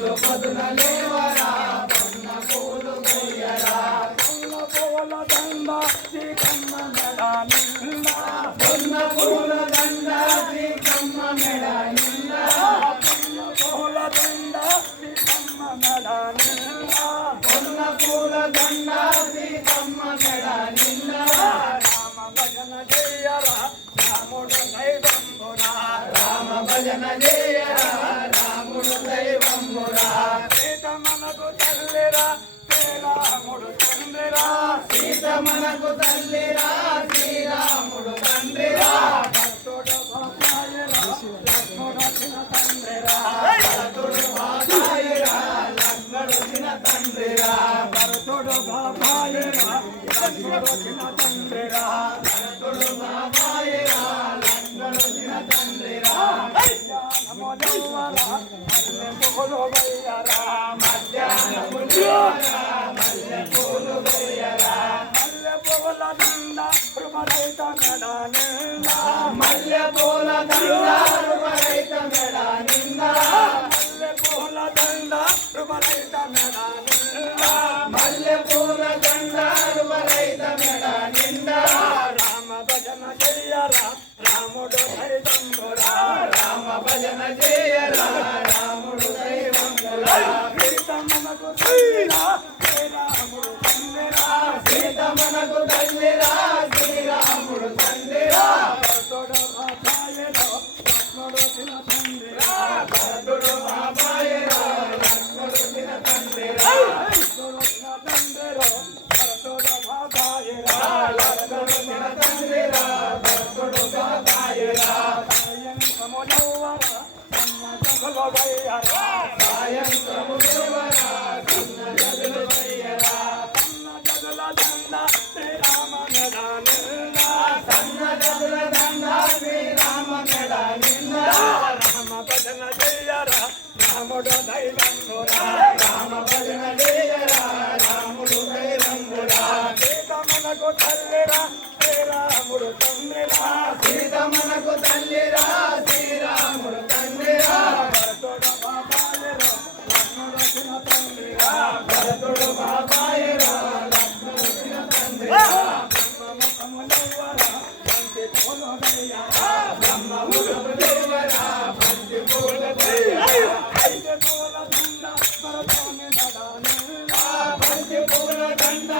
పొద్దున లేవరా పొన్న పూలు కొయ్యరా పొన్న పూల దండ సీతమ్మ మెడ నిండా పొన్న పూల దండ సీతమ్మ మెడ నిండా పొన్న పూల దండ సీతమ్మ మెడ నిండా పొన్న పూల దండ సీతమ్మ మెడ నిండా రామ భజన జయరా రాముడు దైవంబురా రామ భజన జయరా రాముడు దైవంబురా సీత మనకు తల్లిరా శ్రీరాముడు తండ్రిరా సీత మనకు తల్లిరా శ్రీరాముడు తండ్రిరా భక్తుడు బాబాయిరా లక్ష్మణుడొచ్చిన తండ్రిరా భరతుడు బాబాయిరా లక్ష్మణుడొచ్చిన తండ్రిరా భరతుడు బాబాయిరా లక్ష్మణుడొచ్చిన తండ్రిరా భరతుడు బాబాయిరా లక్ష్మణుడొచ్చిన తండ్రిరా నమో దేవరా మల్లె పూలు వయ్యరా మధ్యాహ్నము లేవరా మల్లె పూలు వేయరా మల్లె పూల దండ కృపరైత మెడ నిండా మల్లె పూల దండారు రైత మెడ నిండా మల్లె పూల దండ కృపరైత మెడ నిండా మల్లె పూల దండారు రైత మెడ నిండా రామ భజన జయరా రాముడు దైవంబురా రామ భజన జయరా రాముడు దైవంబురా సీత మనకు తల్లిరా శ్రీరాముడు తండ్రిరా సీత మనకు తల్లిరా శ్రీరాముడు తండ్రిరా భరతుడు బాబాయిరా లక్ష్మణుడొచ్చిన తండ్రిరా భరతుడు బాబాయిరా లక్ష్మణుడొచ్చిన తండ్రిరా భరతుడొచ్చిన తండ్రిరా భరతుడు బాబాయిరా లక్ష్మణుడొచ్చిన తండ్రిరా భరతుడు బాబాయిరా సాయంత్రము యవ్వరా కన్న జగలు వయ్యరా సాయంత్రము దేవరా కన్న జగలు వయ్యరా కన్న జగల దండ శ్రీరామ మెడ నిండా కన్న జగల దండ శ్రీరామ మెడ నిండా రామ భజన జయరా రాముడు దైవంబురా రామ భజన జయరా రాముడు దైవంబురా సీత మనకు తల్లిరా శ్రీరాముడు తండ్రిరా సీత మనకు తల్లిరా శ్రీరాముడు తండ్రిరా భరతుడు బాబాయిరా లక్ష్మణుడొచ్చిన తండ్రిరా భరతుడు బాబాయిరా లక్ష్మణుడొచ్చిన తండ్రిరా బ్రహ్మముఖము యవ్వరా బంతి పూలు వయ్యరా బ్రహ్మముఖము దేవరా బంతి పూల వేయరా బంతి పూల దండ భరతుని మెడ నిండా బంతి పూల దండ